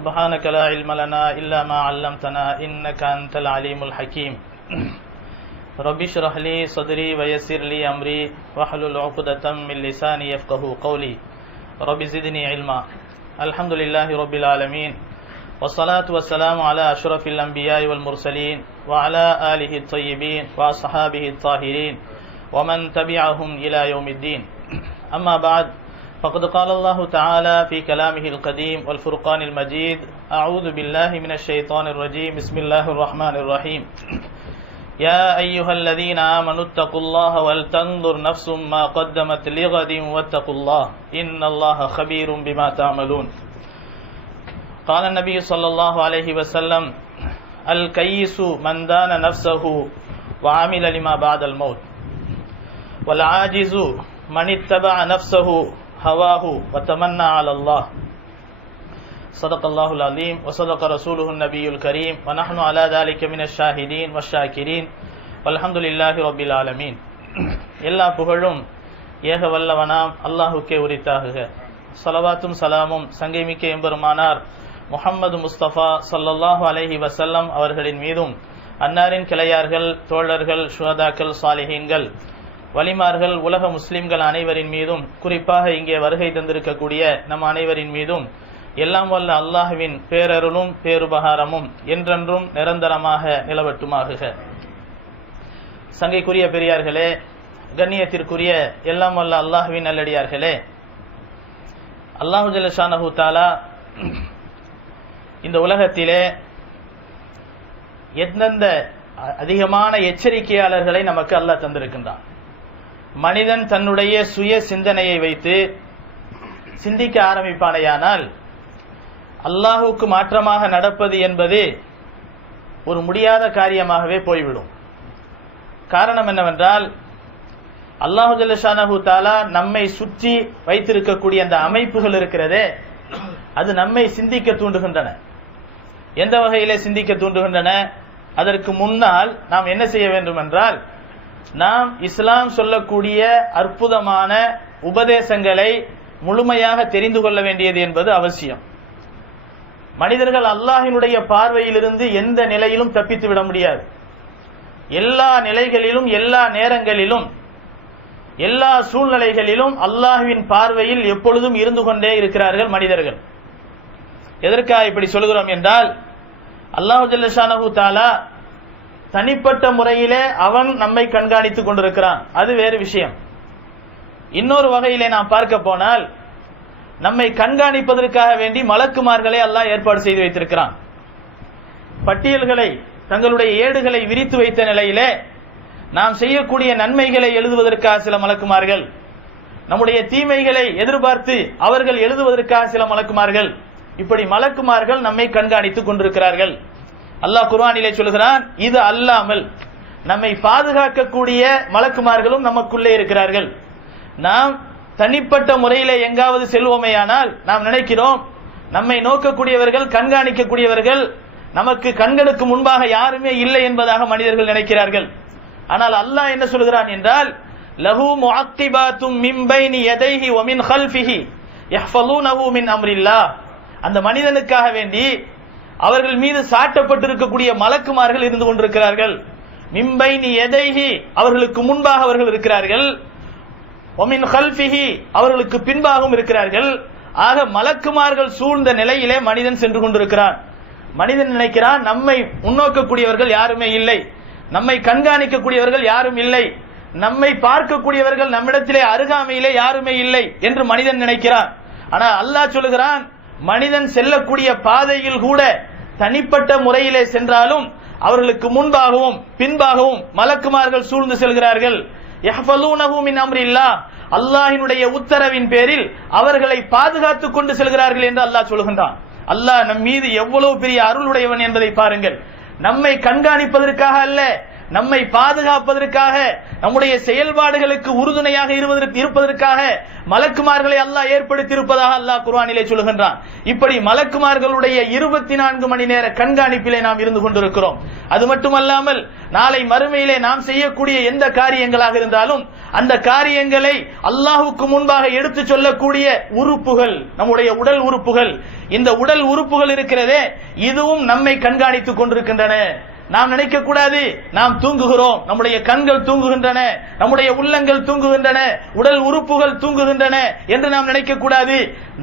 سبحانك لا علم لنا إلا ما علمتنا إنك أنت العليم الحكيم رب اشرح لي صدري ويسر لي أمري واحلل عقدة من لساني يفقهوا قولي رب زدني علما. الحمد لله رب العالمين والصلاة والسلام على أشرف الأنبياء والمرسلين وعلى آله الطيبين وأصحابه الطاهرين ومن تبعهم إلى يوم الدين. أما بعد، فقد قال الله تعالى في كلامه القديم والفرقان المجيد: أعوذ بالله من الشيطان الرجيم، بسم الله الرحمن الرحيم. يا أيها الذين آمنوا اتقوا الله ولتنظر نفس ما قدمت لغد واتقوا الله إن الله خبير بما تعملون. قال النبي صلى الله عليه وسلم: الكيس من دان نفسه وعمل لما بعد الموت، والعاجز من اتبع نفسه هواه وتمنى على الله. صدق الله العظيم وصدق رسوله النبي الكريم ونحن على ذلك من الشاهدين والشاكرين والحمد لله رب العالمين. எல்லா புகழும் ஏக வல்லவனாம் அல்லாஹுக்கே உரித்தாகுக. ஸலவாத்தும் சலாமும் சங்கைமிக்க எம்பெருமானார் முஹம்மது முஸ்தபா ஸல்லல்லாஹு அலைஹி வஸல்லம் அவர்களின் மீதும், அன்னாரின் கிளையார்கள், தோழர்கள், ஷுஹதாக்கள், சாலிஹீன்கள், வலிமார்கள், உலக முஸ்லிம்கள் அனைவரின் மீதும், குறிப்பாக இங்கே வருகை தந்திருக்கக்கூடிய நம் அனைவரின் மீதும் எல்லாம் வல்ல அல்லாஹ்வின் பேரருளும் பேருபகாரமும் என்றென்றும் நிரந்தரமாக நிலவட்டுமாகுக. சங்கைக்குரிய பெரியார்களே, கண்ணியத்திற்குரிய எல்லாம் வல்ல அல்லாஹ்வின் நல்லடியார்களே, அல்லாஹு ஜல்ல ஷானஹு தஆலா இந்த உலகத்திலே எந்தெந்த அதிகமான எச்சரிக்கையாளர்களை நமக்கு அல்லாஹ் தந்திருக்கின்றான். மனிதன் தன்னுடைய சுய சிந்தனையை வைத்து சிந்திக்க ஆரம்பிப்பானையானால் அல்லாஹுக்கு மாற்றமாக நடப்பது என்பது ஒரு முடியாத காரியமாகவே போய்விடும். காரணம் என்னவென்றால், அல்லாஹு ஜல்ல ஷானஹு தஆலா நம்மை சுற்றி வைத்திருக்கக்கூடிய அந்த அமைப்புகள் இருக்கிறதே, அது நம்மை சிந்திக்க தூண்டுகின்றன. எந்த வகையிலே சிந்திக்க தூண்டுகின்றன? அதற்கு முன்னால் நாம் என்ன செய்ய வேண்டும் என்றால், நாம் இஸ்லாம் சொல்லக்கூடிய அற்புதமான உபதேசங்களை முழுமையாக தெரிந்து கொள்ள வேண்டியது என்பது அவசியம். மனிதர்கள் அல்லாஹ்வினுடைய பார்வையிலிருந்து எந்த நிலையிலும் தப்பித்து விட முடியாது. எல்லா நிலைகளிலும், எல்லா நேரங்களிலும், எல்லா சூழ்நிலைகளிலும் அல்லாஹ்வின் பார்வையில் எப்பொழுதும் இருந்து கொண்டே இருக்கிறார்கள் மனிதர்கள். எதற்காக இப்படி சொல்கிறோம் என்றால், அல்லாஹு ஜல்ல ஷானஹு தஆலா தனிப்பட்ட முறையிலே அவன் நம்மை கண்காணித்துக் கொண்டிருக்கிறான், அது வேறு விஷயம். இன்னொரு வகையிலே நாம் பார்க்க போனால், நம்மை கண்காணிப்பதற்காக வேண்டி மலக்குமார்களை அல்லாஹ் ஏற்பாடு செய்து வைத்திருக்கிறான். பட்டியல்களை, தங்களுடைய ஏடுகளை விரித்து வைத்த நிலையிலே நாம் செய்யக்கூடிய நன்மைகளை எழுதுவதற்காக சில மலக்குமார்கள், நம்முடைய தீமைகளை எதிர்பார்த்து அவர்கள் எழுதுவதற்காக சில மலக்குமார்கள், இப்படி மலக்குமார்கள் நம்மை கண்காணித்துக் கொண்டிருக்கிறார்கள். அல்லாஹ் குர்ஆனிலே சொல்கிறான், இது அல்லாமல் நம்மை பாதுகாக்கக்கூடிய மலக்குமார்களும் நமக்குள்ளே இருக்கிறார்கள். நாம் தனிப்பட்ட முறையிலே எங்காவது செல்வோமேயானால் நாம் நினைக்கிறோம், நம்மை நோக்கக்கூடியவர்கள், கண்காணிக்கக்கூடியவர்கள் நமக்கு கண்களுக்கு முன்பாக யாருமே இல்லை என்பதாக மனிதர்கள் நினைக்கிறார்கள். ஆனால் அல்லாஹ் என்ன சொல்கிறான் என்றால், லஹு முஅக்கிபாத்தும் மின் பைனி யதைஹி வ மின் கல்ஃபிஹி யஹ்ஃபலூனஹு மின் அம்ரில்லாஹ். அந்த மனிதனுக்காக வேண்டி அவர்கள் மீது சாட்டப்பட்டிருக்கக்கூடிய மலக்குமார்கள் இருந்து கொண்டிருக்கிறார்கள். மின் பைனி யதைஹி, அவர்களுக்கு முன்பாக அவர்கள் இருக்கிறார்கள். வ மின் கல்ஃபிஹி, அவர்களுக்கு பின்பாகவும் இருக்கிறார்கள். ஆக மலக்குமார்கள் சூழ்ந்த நிலையிலே மனிதன் சென்று கொண்டிருக்கிறான். மனிதன் நினைக்கிறான், நம்மை முன்னோக்கக்கூடியவர்கள் யாருமே இல்லை, நம்மை கண்காணிக்கக்கூடியவர்கள் யாரும் இல்லை, நம்மை பார்க்கக்கூடியவர்கள் நம்மிடத்திலே அருகாமையிலே யாருமே இல்லை என்று மனிதன் நினைக்கிறான். ஆனால் அல்லாஹ் சொல்லுகிறான், மனிதன் செல்லக்கூடிய பாதையில் கூட தனிப்பட்ட முறையிலே சென்றாலும் அவர்களுக்கு முன்பாகவும் பின்பாகவும் மலக்குமார்கள் சூழ்ந்து செல்கிறார்கள். யஹ்ஃபலூனஹு மின் அம்ரில்லாஹ், அல்லாஹ்வினுடைய உத்தரவின் பேரில் அவர்களை பாதுகாத்துக் கொண்டு செல்கிறார்கள் என்று அல்லாஹ் சொல்கின்றான். அல்லாஹ் நம் மீது எவ்வளவு பெரிய அருளுடையவன் என்பதை பாருங்கள். நம்மை கண்காணிப்பதற்காக அல்ல, நம்மை பாதுகாப்பதற்காக, நம்முடைய செயல்பாடுகளுக்கு உறுதுணையாக இருப்பதற்காக மலக்குமார்களை அல்லாஹ் ஏற்படுத்தி இருப்பதாக அல்லாஹ் குர்ஆனிலே சொல்கின்றான். இப்படி மலக்குமார்களுடைய 24 மணி நேர கண்காணிப்பிலே நாம் இருந்து கொண்டிருக்கிறோம். அது மட்டுமல்லாமல் நாளை மறுமையிலே நாம் செய்யக்கூடிய எந்த காரியங்களாக இருந்தாலும் அந்த காரியங்களை அல்லாஹ்வுக்கு முன்பாக எடுத்து சொல்லக்கூடிய உறுப்புகள், நம்முடைய உடல் உறுப்புகள். இந்த உடல் உறுப்புகள் இருக்கிறதே, இதுவும் நம்மை கண்காணித்துக் கொண்டிருக்கின்றன. நாம் நினைக்க கூடாது நாம் தூங்குகிறோம், நம்முடைய கண்கள் தூங்குகின்றன, நம்முடைய உள்ளங்கள் தூங்குகின்றன, உடல் உறுப்புகள் தூங்குகின்றன என்று நாம் நினைக்க கூடாது.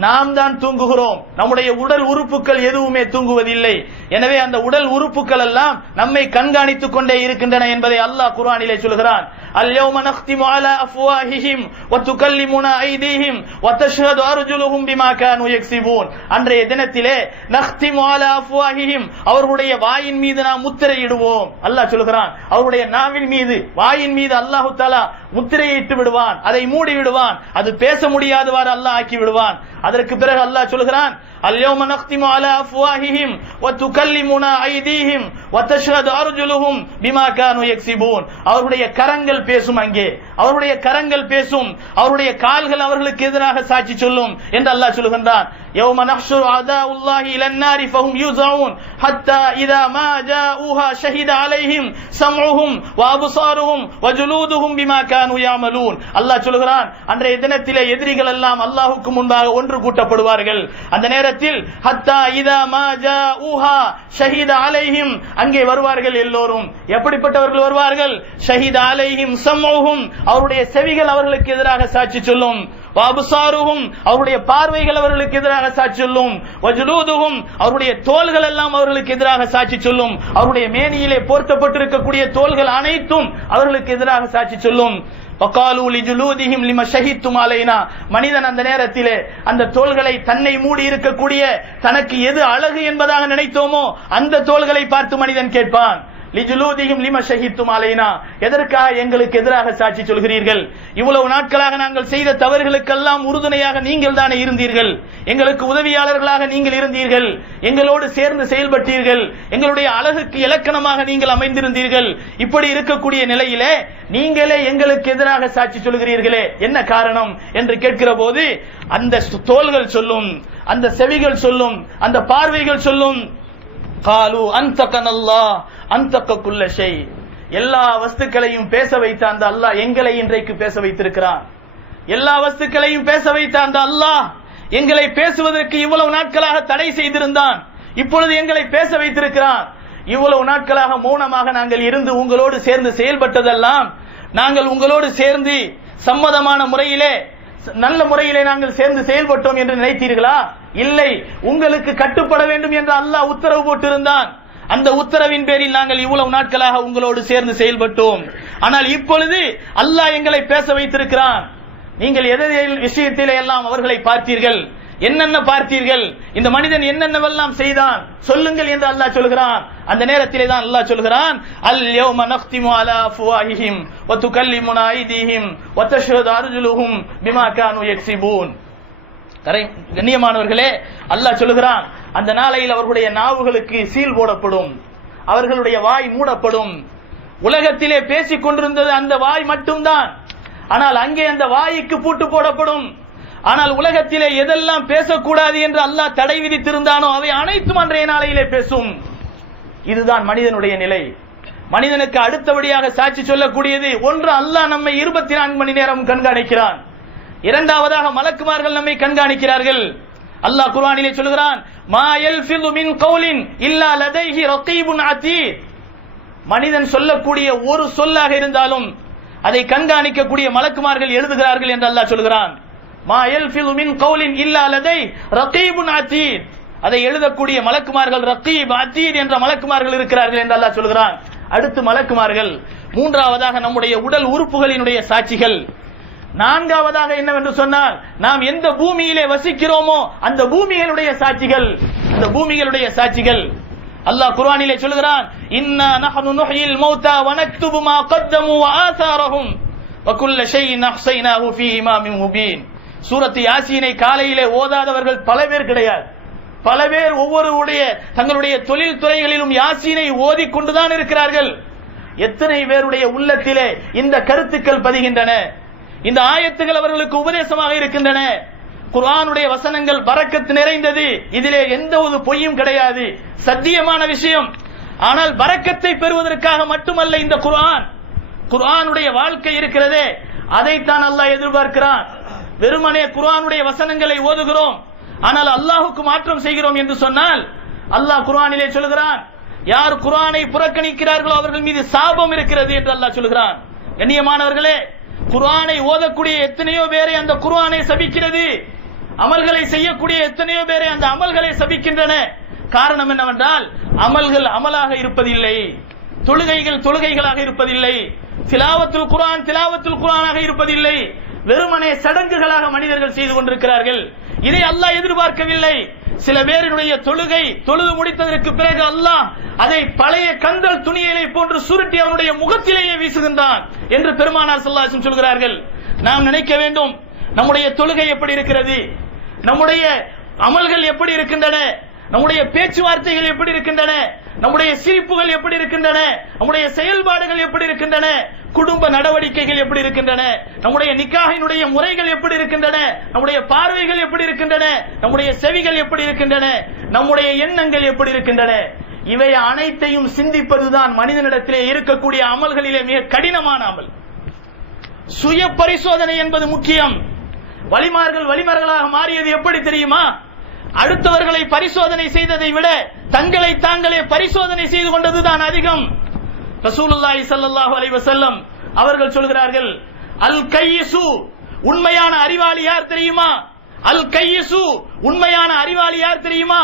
நாம் தான் தூங்குகிறோம், நம்முடைய உடல் உறுப்புகள் எதுவுமே தூங்குவதில்லை. எனவே அந்த உடல் உறுப்புகள் எல்லாம் நம்மை கண்காணித்துக் கொண்டே இருக்கின்றன என்பதை அல்லாஹ் குர்ஆனிலே சொல்கிறான். அல்-யௌம நக்திமு அலா அஃப்வாஹிஹிம் வ துகல்லிமுனா ஐதீஹிம் வ தஷ்ஹது அர்ஜுலுஹும் பிமா கானூ யக்ஸிபூன். அன்றைய தினத்திலே நக்திமு அலா அஃப்வாஹிஹிம், அவர்களுடைய வாயின் மீது நாம் முத்திரையிடுவோம். அல்லாஹ் சொல்கிறான், அவருடைய நாவின் மீது, வாயின் மீது அல்லாஹ் தஆலா முத்திரையிட்டு விடுவான், அதை மூடி விடுவான், அது பேச முடியாதவாறு அல்லாஹ் ஆக்கி விடுவான். அதற்கு பிறகு அல்லாஹ் சொல்கிறான், அல்-யௌம நக்திமு அலா அஃப்வாஹிஹிம் வ துகல்லிமுனா ஐதீஹிம் வ தஷ்ஹது அர்ஜுலுஹும் பிமா கானூ யக்ஸிபூன். அவருடைய கரங்கள் பேசும், அங்கே அவருடைய கரங்கள் பேசும், அவருடைய கால்கள் அவர்களுக்கு எதிராக சாட்சி சொல்லும் என்று அல்லாஹ் சொல்கின்றான். யௌம நஹ்ஷுரு அதாஉல்லாஹி இலன் நாரி ஃபஹும் யூஸஊன் ஹத்தா இதா மா ஜாஊஹா ஷஹித அலைஹிம் ஸம்உஹும் வ அப்ஸாருஹும் வ ஜுலூதுஹும் பிமா கானூ யஅமலூன். அல்லாஹ் சொல்கிறான், அன்றைய தினத்திலே எதிரிகள் எல்லாம் அல்லாஹ்வுக்கு முன்பாக ஒன்று கூட்டப்படுவார்கள். அந்த நேரத்தில் ஹத்தா இதா மா ஜாஊஹா ஷஹித அலைஹிம், அங்கே வருவார்கள் எல்லோரும். எப்படிப்பட்டவர்கள் வருவார்கள்? ஷஹித அலைஹிம் ஸம்உஹும், அவருடைய செவிகள் அவர்களுக்கு எதிராக சாட்சி சொல்லும். வஅப்ஸாருஹும், அவருடைய பார்வைகள் அவர்களுக்கு எதிராக சாட்சி சொல்லும். வஜுலூதுஹும், அவருடைய தோள்கள் எல்லாம் அவர்களுக்கு எதிராக சாட்சி சொல்லும். அவருடைய மேனியிலே போர்த்தப்பட்டிருக்கக்கூடிய தோள்கள் அனைத்தும் அவர்களுக்கு எதிராக சாட்சி சொல்லும். வகாலு லிஜுலூதிஹிம் லிம ஷஹித்தும் அலைனா, மனிதன் அந்த நேரத்திலே அந்த தோள்களை, தன்னை மூடி இருக்கக்கூடிய தனக்கு எது அழகு என்பதாக நினைத்தோமோ அந்த தோள்களை பார்த்து மனிதன் கேட்பான். லிஜுலூதிஹிம் லிம ஷஹித்தும் அலைனா, எதற்காக எங்களுக்கு எதிராக சாட்சி சொல்கிறீர்கள்? இவ்வளவு நாட்களாக நாங்கள் செய்த தவறுகளுக்கெல்லாம் உறுதுணையாக நீங்கள் தானே இருந்தீர்கள், எங்களுக்கு உதவியாளர்களாக நீங்கள் இருந்தீர்கள், எங்களோடு சேர்ந்து செயல்பட்டீர்கள், எங்களுடைய அழகுக்கு இலக்கணமாக நீங்கள் அமைந்திருந்தீர்கள். இப்படி இருக்கக்கூடிய நிலையிலே நீங்களே எங்களுக்கு எதிராக சாட்சி சொல்கிறீர்களே, என்ன காரணம் என்று கேட்கிற போது அந்த தோள்கள் சொல்லும், அந்த செவிகள் சொல்லும், அந்த பார்வைகள் சொல்லும், காலு அன்தகனல்லாஹ் அன்தக குல்ல ஷை, எல்லா வஸ்துக்களையும் பேச வைத்த அந்த அல்லாஹ் எங்களை இன்றைக்கு பேச வைத்திருக்கிறான். எல்லா வஸ்துக்களையும் பேச வைத்த அந்த அல்லாஹ் எங்களை பேசுவதற்கு இவ்வளவு நாட்களாக தடை செய்திருந்தான், இப்பொழுது எங்களை பேச வைத்திருக்கிறான். இவ்வளவு நாட்களாக மௌனமாக நாங்கள் இருந்து உங்களோடு சேர்ந்து செயல்பட்டதெல்லாம், நாங்கள் உங்களோடு சேர்ந்து சம்மதமான முறையிலே, நல்ல முறையிலே நாங்கள் சேர்ந்து செயல்பட்டோம் என்று நினைத்தீர்களா? இல்லை, உங்களுக்கு கட்டுப்பட வேண்டும் என்று அல்லாஹ் உத்தரவு போட்டிருந்தான். அந்த உத்தரவின் பேரில் நாங்கள் இவ்வளவு நாட்களாக உங்களோடு சேர்ந்து செயல்பட்டோம். ஆனால் இப்பொழுது அல்லாஹ் எங்களை பேச வைத்திருக்கிறான். நீங்கள் எதை விஷயத்திலே எல்லாம் அவர்களை பார்த்தீர்கள், என்னென்ன பார்த்தீர்கள், இந்த மனிதன் என்னென்னவெல்லாம் செய்தான் சொல்லுங்கள் என்று அல்லாஹ் சொல்கிறான். அந்த நேரத்திலே தான் அல்லாஹ் சொல்கிறான், அல்-யௌம நக்திமு அலா அஃப்வாஹிஹிம் வ துகல்லிமுனா ஐதீஹிம் வ தஷ்ஹது அர்ஜுலுஹும் பிமா கானூ யக்ஸிபூன். கண்ணியமானவர்களே, அல்லாஹ் சொல்கிறான், அந்த நாளையில் அவர்களுடைய நாவுகளுக்கு சீல் போடப்படும், அவர்களுடைய வாய் மூடப்படும். உலகத்திலே பேசிக் கொண்டிருந்தது அந்த வாய் மட்டும்தான், ஆனால் அங்கே அந்த வாய்க்கு பூட்டு போடப்படும். ஆனால் உலகத்திலே எதெல்லாம் பேசக்கூடாது என்று அல்லாஹ் தடை விதித்திருந்தானோ அவை அனைத்தும் அன்றைய நாளையிலே பேசும். இதுதான் மனிதனுடைய நிலை. மனிதனுக்கு அடுத்தபடியாக சாட்சி சொல்லக்கூடியது ஒன்று, அல்லாஹ் நம்மை 24 மணி நேரம் கண்காணிக்கிறான். இரண்டாவதாக மலக்குமார்கள் நம்மை கண்காணிக்கிறார்கள். அல்லாஹ் குர்ஆனிலே சொல்கிறான், மா யல்ஃபிது மின் கௌலின் இல்லா லதைஹி ரகீபுன் அதீத். மனிதன் சொல்லக்கூடிய ஒரு சொல்லாக இருந்தாலும் அதை கண்காணிக்கக்கூடிய மலக்குமார்கள் எழுதுகிறார்கள் என்று அல்லாஹ் சொல்கிறான். மா யல்ஃபிது மின் கௌலின் இல்லா லதை ரகீபுன் அதீத். அதை எழுதக்கூடிய மலக்குமார்கள், ரகீப், அதீத் என்ற மலக்குமார்கள் இருக்கிறார்கள் என்று அல்லாஹ் சொல்கிறான். அடுத்து மலக்குமார்கள். மூன்றாவதாக நம்முடைய உடல் உறுப்புகளினுடைய சாட்சிகள். நான்காவதாக என்னவென்று சொன்னால், நாம் எந்த பூமியிலே வசிக்கிறோமோ அந்த பூமிகளுடைய சாட்சிகள், அந்த பூமிகளுடைய சாட்சிகள். அல்லாஹ் குர்ஆனிலே சொல்கிறான், இன்னா நஹ்னு நுஹ்யில் மௌதா வ நக்துபு மா கத்தமு வ ஆசாரஹும் வ குல்ல ஷைஇன் அஹ்ஸைனாஹு ஃபீ இமாமின் முபீன். சூரத் யாசீனை காலையிலே ஓதாதவர்கள் பல பேர் கிடையாது. பல பேர் ஒவ்வொருடைய தங்களுடைய தொழில் துறைகளிலும் யாசீனை ஓதிக்கொண்டுதான் இருக்கிறார்கள். எத்தனை பேருடைய உள்ளத்திலே இந்த கருத்துக்கள் பதிகின்றன, இந்த ஆயத்துகள் அவர்களுக்கு உபதேசமாக இருக்கின்றன. குர்ஆனுடைய வசனங்கள் பரக்கத் நிறைந்தது, இதிலே எந்த ஒரு பொய்யும் கிடையாது, சத்தியமான விஷயம். ஆனால் பரக்கத்தை பெறுவதற்காக மட்டுமல்ல இந்த குர்ஆன். குர்ஆனுடைய வாழ்க்கை இருக்கிறதே, அதைத்தான் அல்லாஹ் எதிர்பார்க்கிறான். வெறுமனே குர்ஆனுடைய வசனங்களை ஓதுகிறோம், ஆனால் அல்லாஹ்வுக்கு மாற்றம் செய்கிறோம் என்று சொன்னால் அல்லாஹ் குர்ஆனிலே சொல்கிறான், யார் குர்ஆனை புறக்கணிக்கிறார்களோ அவர்கள் மீது சாபம் இருக்கிறது என்று அல்லாஹ் சொல்கிறான். கண்ணியமானவர்களே, குர்ஆனை ஓதக்கூடிய எத்தனையோ பேரை அந்த குர்ஆனை சபிக்கிறது, அமல்களை செய்யக்கூடிய எத்தனையோ பேரை அந்த அமல்களை சபிக்கின்றன. காரணம் என்னவென்றால் அமல்கள் அமலாக இருப்பதில்லை, தொழுகைகள் தொழுகைகளாக இருப்பதில்லை, திலாவத்துல் குர்ஆன் திலாவத்துல் குர்ஆனாக இருப்பதில்லை, வெறுமனே சடங்குகளாக மனிதர்கள் செய்து கொண்டிருக்கிறார்கள். இதை அல்லாஹ் எதிர்பார்க்கவில்லை. சில பேரினுடைய தொழுகை தொழுது முடித்ததற்கு பிறகு அல்லாஹ் அதை பழைய கந்தல் துணியை போன்று சுருட்டி அவனுடைய முகத்திலேயே வீசுகின்றான் என்று பெருமானார் ஸல்லல்லாஹு அலைஹி வஸல்லம் சொல்கிறார்கள். நாம் நினைக்க வேண்டும், நம்முடைய தொழுகை எப்படி இருக்கிறது, நம்முடைய அமல்கள் எப்படி இருக்கின்றன, நம்முடைய பேச்சுவார்த்தைகள் எப்படி இருக்கின்றன, நம்முடைய சிரிப்புகள் எப்படி இருக்கின்றன, நம்முடைய செயல்பாடுகள் எப்படி இருக்கின்றன, குடும்ப நடவடிக்கைகள் எப்படி இருக்கின்றன, நம்முடைய நிக்காஹினுடைய முறைகள் எப்படி இருக்கின்றன, நம்முடைய பார்வைகள் எப்படி இருக்கின்றன, நம்முடைய செவிகள் எப்படி இருக்கின்றன, நம்முடைய எண்ணங்கள் எப்படி இருக்கின்றன. இவை அனைத்தையும் சிந்திப்பதுதான் மனிதனிடத்திலே இருக்கக்கூடிய அமல்களிலே மிக கடினமான அமல். சுய பரிசோதனை என்பது முக்கியம். வலிமார்களாக மாறியது எப்படி தெரியுமா? அடுத்தவர்களை பரிசோதனை செய்ததை விட தங்களை தாங்களே பரிசோதனை செய்து கொண்டதுதான் அதிகம். ரசூலுல்லாஹி ஸல்லல்லாஹு அலைஹி வஸல்லம் அவர்கள் சொல்கிறார்கள், அல் கையிசு, உண்மையான அறிவாளி யார் தெரியுமா? அல் கையிசு, உண்மையான அறிவாளி யார் தெரியுமா?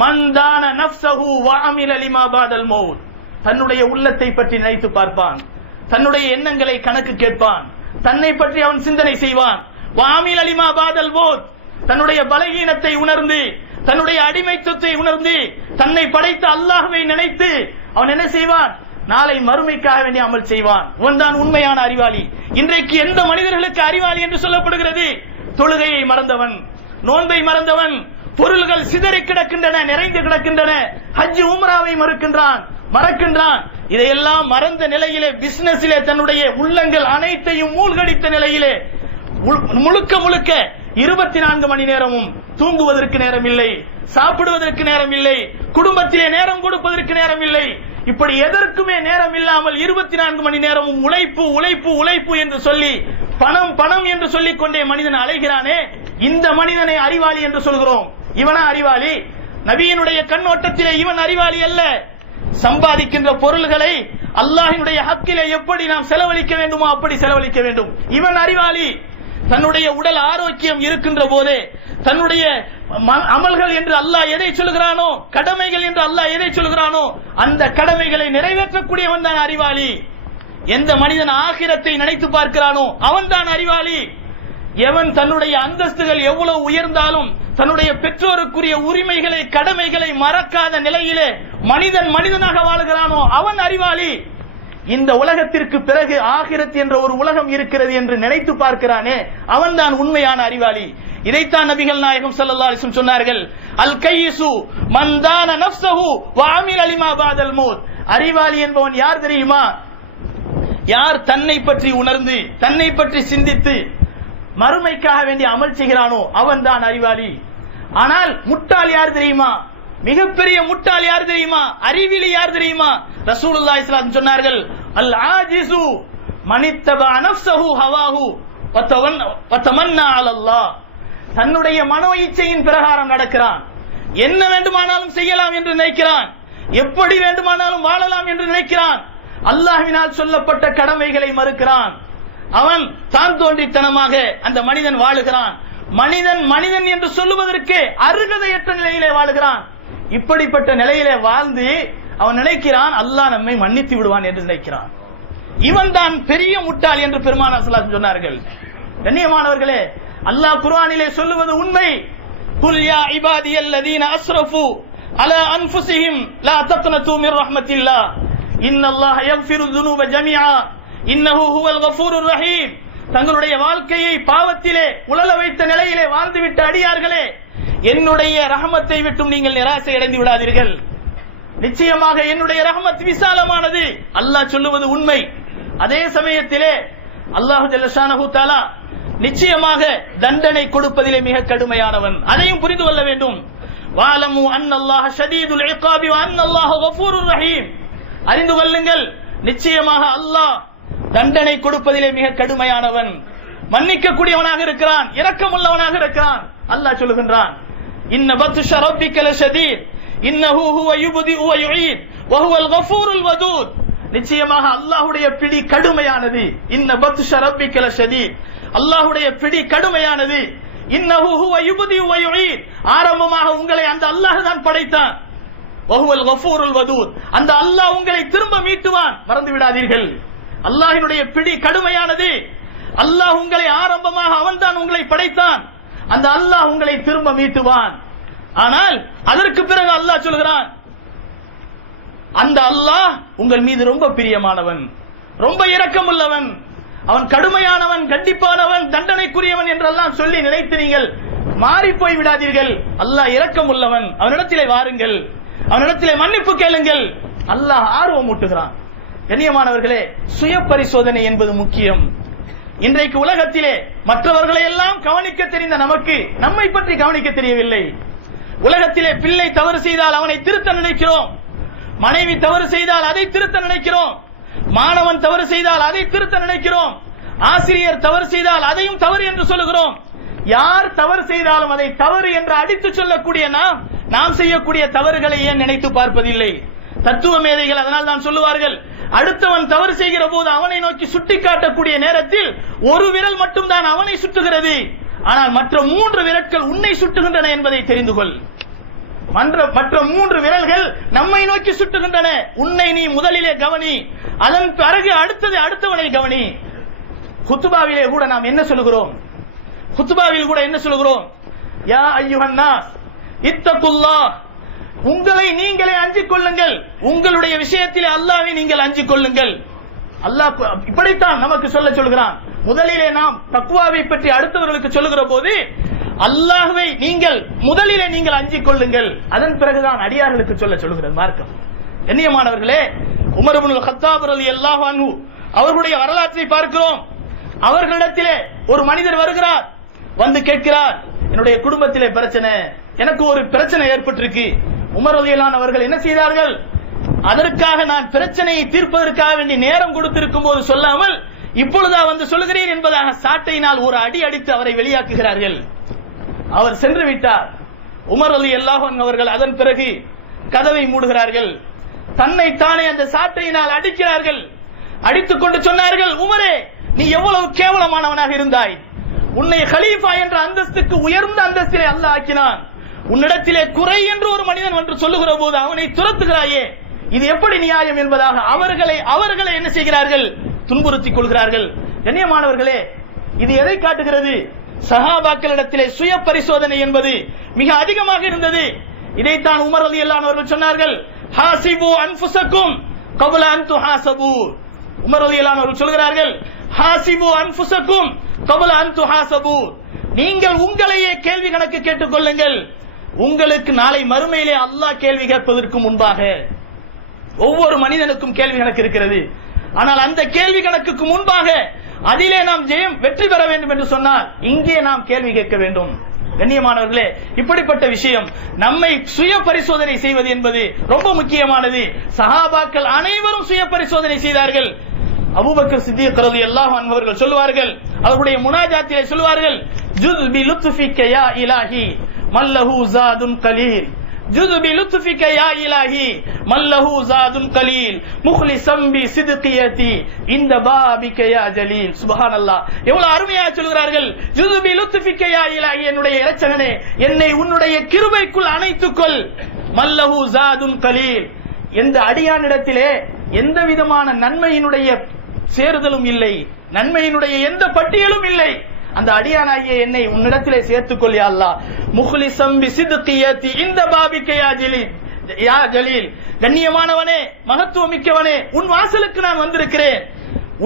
மன் தான நஃப்ஸஹு வ அமில லிமா பாதல் மௌத். தன்னுடைய உள்ளத்தை பற்றி நினைத்து பார்ப்பான், தன்னுடைய எண்ணங்களை கணக்கு கேட்பான், தன்னை பற்றி அவன் சிந்தனை செய்வான். வ அமில லிமா பாதல் மௌத், தன்னுடைய பலகீனத்தை உணர்ந்து, தன்னுடைய அடிமைத்துவத்தை உணர்ந்து, தன்னை படைத்த அல்லாஹ்வை நினைத்து அவன் என்ன செய்வான்? நாளை மறுமைக்காக வேண்டிய அமல் செய்வான். அவன் தான் உண்மையான அறிவாளி. இன்றைக்கு எந்த மனிதர்களுக்கு அறிவாளி என்று சொல்லப்படுகிறது? தொழுகையை மறந்தவன், நோன்பை மறந்தவன், பொருள்கள் சிதறி கிடக்கின்றன, நிறைந்து கிடக்கின்றன, ஹஜ் உம்ராவை மறக்கின்றான். இதையெல்லாம் மறந்த நிலையிலே, பிசினஸிலே தன்னுடைய உள்ளங்கள் அனைத்தையும் மூழ்கடித்த நிலையிலே, முழுக்க 24 மணி நேரமும் தூங்குவதற்கு நேரம் இல்லை, சாப்பிடுவதற்கு நேரம் இல்லை, குடும்பத்திலே நேரம் கொடுப்பதற்கு நேரம் இல்லை, இப்படி எதற்குமே நேரம் இல்லாமல் 24 மணி நேரமும் உழைப்பு என்று சொல்லி பணம் என்று சொல்லிக் கொண்டே மனிதன் அலைகிறானே, இந்த மனிதனை அறிவாளி என்று சொல்கிறோம். இவனா அறிவாளி? நபியினுடைய கண்ணோட்டத்திலே இவன் அறிவாளி அல்ல. சம்பாதிக்கின்ற பொருள்களை அல்லாஹ்வினுடைய ஹக்கிலே எப்படி நாம் செலவழிக்க வேண்டுமோ அப்படி செலவழிக்க வேண்டும். இவன் அறிவாளி. தன்னுடைய உடல் ஆரோக்கியம் இருக்கின்ற போதே தன்னுடைய அமல்கள் என்று அல்லாஹ் எதை சொல்கிறானோ, கடமைகள் என்று அல்லாஹ் எதை சொல்கிறானோ அந்த கடமைகளை நிறைவேற்றக்கூடியவன் தான் அறிவாளி. எந்த மனிதன் ஆகிரத்தை நினைத்து பார்க்கிறானோ அவன் தான் அறிவாளி. எவன் தன்னுடைய அந்தஸ்துகள் எவ்வளவு உயர்ந்தாலும் தன்னுடைய பெற்றோருக்குரிய உரிமைகளை கடமைகளை மறக்காத நிலையிலே மனிதனாக வாழ்கிறானோ அவன் அறிவாளி. இந்த உலகத்திற்கு பிறகு ஆகிரத் என்ற ஒரு உலகம் இருக்கிறது என்று நினைத்து பார்க்கிறானே அவன் தான் உண்மையான அறிவாளி. இதைத்தான் நபிகள் நாயகம் ஸல்லல்லாஹு அலைஹி வஸல்லம் சொன்னார்கள், அல் கையிசு மன் தான நஃப்ஸஹு வ அமில லிமா பாதல் மௌத். அறிவாளி என்பவன் யார் தெரியுமா? யார் தன்னை பற்றி உணர்ந்து, தன்னை பற்றி சிந்தித்து மறுமைக்காக வேண்டிய அமல் செய்கிறானோ அவன் தான் அறிவாளி. ஆனால் முட்டாள் யார் தெரியுமா? மிகப்பெரிய முட்டாள் யார் தெரியுமா? அறிவிலி யார் தெரியுமா? ரசூலுல்லாஹி ஸல்லல்லாஹு அலைஹி வஸல்லம் சொன்னார்கள், அல் ஆஜிசு மனித்தபா நஃப்ஸஹு ஹவாஹு வதமன்னா அலல்லாஹ். தன்னுடைய மனோ இச்சையின் பிரகாரம் நடக்கிறான், என்ன வேண்டுமானாலும் செய்யலாம் என்று நினைக்கிறான், எப்படி வேண்டுமானாலும் வாழலாம் என்று நினைக்கிறான், அல்லாஹ்வினால் சொல்லப்பட்ட கடமைகளை மறுக்கிறான். அவன் தான் தோன்றித்தனமாக அந்த மனிதன் வாழுகிறான். மனிதன் என்று சொல்லுவதற்கு அருகதையற்ற நிலையிலே வாழுகிறான். இப்படிப்பட்ட நிலையிலே வாழ்ந்து அவன் நினைக்கிறான் அல்லாஹ் நம்மை மன்னித்து விடுவான் என்று நினைக்கிறான். இவன் தான் பெரிய முட்டாள் என்று பெருமானார் ஸல்லல்லாஹு அலைஹி வஸல்லம் சொன்னார்கள். கண்ணியமானவர்களே, அல்லாஹ் குர்ஆனிலே சொல்லுவது உண்மை. குல் யா இபாதியல்லதீன அஸ்ரஃபு அலா அன்ஃபுஸிஹிம் லா தக்னது மிர் ரஹ்மத்தில்லாஹ் இன்னல்லாஹ யக்ஃபிரு ذுனூப ஜமீஆ இன்னஹு ஹுவல் கஃபூருர் ரஹீம். தங்களுடைய வாழ்க்கையை பாவத்திலே உழல வைத்த நிலையிலே வாழ்ந்துவிட்ட அடியார்களே, என்னுடைய ரஹமத்தை விட்டும் நீங்கள் நிராசை அடைந்து விடாதீர்கள். நிச்சயமாக என்னுடைய ரஹமத் விசாலமானது. அல்லாஹ் சொல்லுவது உண்மை. அதே சமயத்திலே அல்லாஹ் ஜல்ல ஷானஹு தஆலா நிச்சயமாக தண்டனை கொடுப்பதிலே மிக கடுமையானவன். அதையும் புரிந்து கொள்ள வேண்டும். வஅலமு அன்னல்லாஹ ஷதீதுல் இகாபி வ அன்னல்லாஹ கஃபூருர் ரஹீம். அறிந்து கொள்ளுங்கள், நிச்சயமாக அல்லாஹ் தண்டனை கொடுப்பதிலே மிக கடுமையானவன், மன்னிக்க கூடியவனாக இருக்கிறான், இரக்கமுள்ளவனாக இருக்கிறான். அல்லாஹ் சொல்லுகின்றான், இன்ன பத்ஷ ரப்பிக லஷதீத் இன்னஹு ஹுவ யுப்திஉ வ யுஈத் வ ஹுவல் கஃபூருல் வதூத். நிச்சயமாக அல்லாஹ்வுடைய பிடி கடுமையானது. இன்ன பத்ஷ ரப்பிக லஷதீத், அல்லாஹ்வுடைய பிடி கடுமையானது. இன்னஹு ஹுவ யுப்திஉ வ யுஈத், ஆரம்பமாக உங்களை அந்த அல்லாஹ் தான் படைத்தான். வ ஹுவல் கஃபூருல் வதூத், அந்த அல்லாஹ் உங்களை திரும்ப மீட்டுவான். மறந்து விடாதீர்கள், அல்லாஹ்வினுடைய பிடி கடுமையானது. அல்லாஹ் உங்களை ஆரம்பமாக அவன் தான் உங்களை படைத்தான், அந்த அல்லாஹ் உங்களை திரும்ப மீட்டுவான். ஆனால் அதற்கு பிறகு அல்லாஹ் சொல்கிறான், அந்த அல்லாஹ் உங்கள் மீது ரொம்ப பிரியமானவன், ரொம்ப இரக்கமுள்ளவன், அவன் கடுமையானவன், கண்டிப்பானவன், தண்டனைக்குரியவன் என்றெல்லாம் சொல்லி நினைத்து நீங்கள் மாறி போய் விடாதீர்கள். அல்லாஹ் இரக்கமுள்ளவன், அவனிடத்திலே வாருங்கள், அவனிடத்திலே மன்னிப்பு கேளுங்கள். அல்லாஹ் ஆர்வம் ஊட்டுகிறான். கண்ணியமானவர்களே, சுய பரிசோதனை என்பது முக்கியம். இன்றைக்கு உலகத்திலே மற்றவர்களை எல்லாம் கவனிக்க தெரிந்த நமக்கு நம்மை பற்றி கவனிக்க தெரியவில்லை. உலகத்திலே பிள்ளை தவறு செய்தால் அவனை திருத்த நினைக்கிறோம், மனைவி தவறு செய்தால் அதை திருத்த நினைக்கிறோம், மாணவன் தவறு செய்தால் அதை திருத்த நினைக்கிறோம், ஆசிரியர் தவறு செய்தால் அதையும் தவறு என்று சொல்லுகிறோம். யார் தவறு செய்தாலும் அதை தவறு என்று அடித்து சொல்லக்கூடிய நாம் செய்யக்கூடிய தவறுகளை ஏன் நினைத்து பார்ப்பதில்லை? தத்துவ மேதைகள் அதனால் தான் சொல்லுவார்கள், அடுத்தவன் தவறு செய்கிற போது அவனை நோக்கி சுட்டி காட்டக்கூடிய நேரத்தில் ஒரு விரல் மட்டும் தான் அவனை சுட்டுகிறது, ஆனால் மற்ற 3 விரல்கள் உன்னை சுட்டுகின்றன என்பதை தெரிந்து கொள். மற்ற 3 விரல்கள் நம்மை நோக்கி சுட்டுகின்றன. உன்னை நீ முதலிலே கவனி, அதன் பிறகு அடுத்தவனை கவனி. குத்துபாவிலே கூட நாம் என்ன சொல்லுகிறோம்? குத்துபாவில் கூட என்ன சொல்லுகிறோம்? யா அய்யுஹன் நாஸ் இத்தகுல்லாஹ், உங்களை நீங்களே அஞ்சிக் கொள்ளுங்கள், உங்களுடைய விஷயத்திலே அல்லாஹ்வை நீங்கள் அஞ்சிக் கொள்ளுங்கள். அல்லாஹ் இப்படித்தான் நமக்கு சொல்லுகிறான். முதலிலே நாம் தக்வாவை பற்றி அடுத்தவர்களுக்கு சொல்லுகிற போது அல்லாஹ்வை நீங்கள் முதலிலே நீங்கள் அஞ்சிக் கொள்ளுங்கள், அதன் பிறகுதான் அடியார்களுக்கு சொல்லுகிறது மார்க்கம். கண்ணியமானவர்களே, உமர் இப்னுல் கத்தாப் ரலியல்லாஹு அன்ஹு அவர்களுடைய வரலாற்றை பார்க்கிறோம். அவர்களிடத்திலே ஒரு மனிதர் வருகிறார், வந்து கேட்கிறார், என்னுடைய குடும்பத்திலே பிரச்சனை, எனக்கு ஒரு பிரச்சனை ஏற்பட்டிருக்கு. உமர் ரலியல்லாஹு அவர்கள் என்ன செய்தார்கள்? அதற்காக நான் பிரச்சனையை தீர்ப்பதற்காக வேண்டி நேரம் கொடுத்திருக்கும் போது சொல்லாமல் இப்பொழுதா வந்து சொல்லுகிறேன் என்பதாக சாட்டையினால் ஒரு அடி அடித்து அவரை வெளியாக்குகிறார்கள். அவர் சென்று விட்டார். உமர் ரலியல்லாஹு அன்ஹு அவர்கள் அதன் பிறகு கதவை மூடுகிறார்கள், தன்னை தானே அந்த சாட்டையினால் அடிக்கிறார்கள். அடித்துக் கொண்டு சொன்னார்கள், உமரே, நீ எவ்வளவு கேவலமானவனாக இருந்தாய், உன்னை கலீஃபா என்ற அந்தஸ்துக்கு உயர்ந்த அந்தஸ்திலே அல்லாஹ் ஆக்கினான், உன்னிடத்திலே குறை என்று ஒரு மனிதன் என்று சொல்லுகிற போது அவனை துரத்துகிறாயே, இது எப்படி நியாயம் என்பதாக அவர்களை என்ன செய்கிறார்கள்? துன்புறுத்திக் கொள்கிறார்கள். கண்ணியமானவர்களே, இது எதை காட்டுகிறது? சஹாபாக்களிடத்திலே சுய பரிசோதனை என்பது மிக அதிகமாக இருந்தது. இதைத்தான் உமர் ரலியல்லாஹு அன்ஹு அவர்கள் சொன்னார்கள், ஹாசிபு அன்ஃபுஸக்கும் கப்ல அன் துஹாசபு. உமர் ரலியல்லாஹு அன்ஹு அவர்கள் சொல்கிறார்கள், ஹாசிபு அன்ஃபுஸக்கும் கப்ல அன் துஹாசபு, நீங்கள் உங்களையே கேள்வி கணக்கு கேட்டுக் கொள்ளுங்கள், உங்களுக்கு நாளை மறுமையிலே அல்லாஹ் கேள்வி கேட்பதற்கு முன்பாக. ஒவ்வொரு மனிதனுக்கும் கேள்வி கணக்கு இருக்கிறது, ஆனால் அந்த கேள்வி கணக்குக்கு முன்பாக அதிலே நாம் வெற்றி பெற வேண்டும் என்று சொன்னால் இங்கே நாம் கேள்வி கேட்க வேண்டும். கண்ணியமானவர்களே, இப்படிப்பட்ட விஷயம் நம்மை சுய பரிசோதனை செய்வது என்பது ரொம்ப முக்கியமானது. சஹாபாக்கள் அனைவரும் சுய பரிசோதனை செய்தார்கள். அபூபக்கர் சித்திக் ரலியல்லாஹு அன்ஹு அவர்கள் சொல்லுவார்கள், அவருடைய முனாஜாத்திலே சொல்லுவார்கள், ஜுஸ் பி லுத்ஃபிக யா இலாஹி மல்லஹு ஜாதுன் கலீல், ஜுஸ் பி லுத்ஃபிக யா இலாஹி மல்லஹு ஜாதுன் கலீல் முக்லிஸம் பி சித்கியதி இந்த பாபிக யா ஜலீல். சுப்ஹானல்லாஹ், எவ்வளவு அருமையாக சொல்கிறார்கள். ஜுஸ் பி லுத்ஃபிக யா இலாஹி, என்னுடைய இரட்சகனே, என்னை உன்னுடைய கிருபைக்குள் அணைத்துக்கொள். மல்லஹு ஜாதுன் கலீல், எந்த அடியானிடத்திலே எந்த விதமான நன்மையினுடைய சேருதலும் இல்லை, நன்மையினுடைய எந்த பட்டியலும் இல்லை, அந்த அடியானாகிய என்னை உன்னிடத்திலே சேர்த்துக்கொள் யா அல்லாஹ். முக்லிஸம் பி சித்கியதி இந்த பாபிக யா ஜலீல், கண்ணியமானவனே, மகத்துவம் மிக்கவனே, உன் வாசலுக்கு நான் வந்திருக்கிறேன்,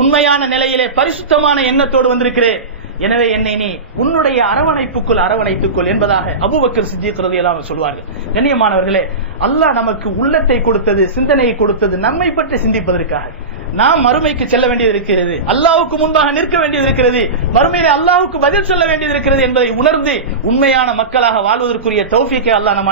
உண்மையான நிலையிலே பரிசுத்தமான எண்ணத்தோடு வந்திருக்கிறேன், எனவே என்னை நீ உன்னுடைய அரவணைப்புக்குள் அரவணைத்துக்கொள் என்பதாக அபூபக்கர் சித்திக் ரலியல்லாஹு அன்ஹு சொல்வார்கள். கண்ணியமானவர்களே, அல்லாஹ் நமக்கு உள்ளத்தை கொடுத்தது, சிந்தனையை கொடுத்தது நம்மை பற்றி சிந்திப்பதற்காக. நாம் மறுமைக்கு செல்ல வேண்டியது இருக்கிறது, அல்லாஹ்வுக்கு முன்பாக நிற்க வேண்டியது இருக்கிறது, மறுமையிலே அல்லாஹ்வுக்கு பதில் சொல்ல வேண்டியது இருக்கிறது என்பதை உணர்ந்து உண்மையான மக்களாக வாழ்வதற்குரிய தௌஃபீக்கை அல்லாஹ் நம்